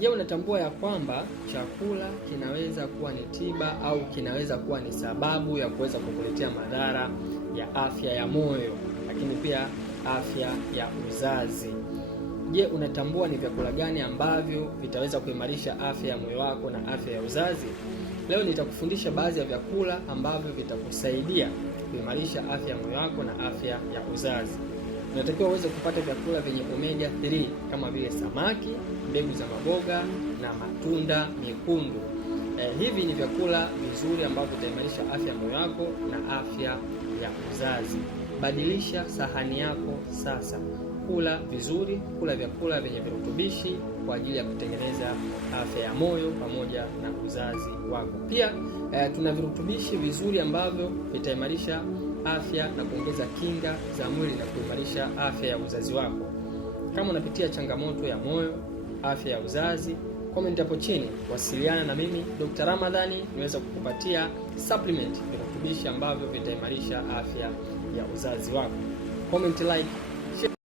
Je, unatambua ya kwamba chakula kinaweza kuwa ni tiba au kinaweza kuwa ni sababu ya kuweza kukuletea madhara ya afya ya moyo, lakini pia afya ya uzazi? Je, unatambua ni vyakula gani ambavyo vitaweza kuimarisha afya ya moyo wako na afya ya uzazi? Leo nitakufundisha baadhi ya vyakula ambavyo vitakusaidia kuimarisha afya ya moyo wako na afya ya uzazi. Unatakiwa uweze kupata vyakula vyenye omega 3 kama vile samaki, mbegu za maboga na matunda mekundu. Hivi ni vyakula vizuri ambavyo vitaimarisha afya ya moyo wako na afya ya uzazi. Badilisha sahani yako sasa. Kula vizuri, kula vyakula vyenye virutubishi kwa ajili ya kutengeneza afya ya moyo pamoja na uzazi wako. Pia tuna virutubishi vizuri ambavyo vitaimarisha afya na kuongeza kinga za mwili na kuimarisha afya ya uzazi wako. Kama unapitia changamoto ya moyo, afya ya uzazi, comment hapo chini, wasiliana na mimi Dr. Ramadhani niweza kukupatia supplement virutubishi ambavyo vitaimarisha afya ya uzazi wako. Comment, like,